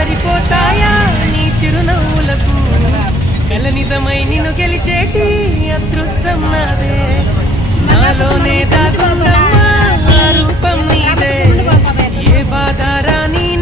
సరిపోతాయా నీ చిరునవ్వులకు కల నిజమై నిన్ను గెలిచేటి అదృష్టం నాదే నాలోనే దాగుందమ్మా ఆ రూపం నీదే ఏ బాధ రాని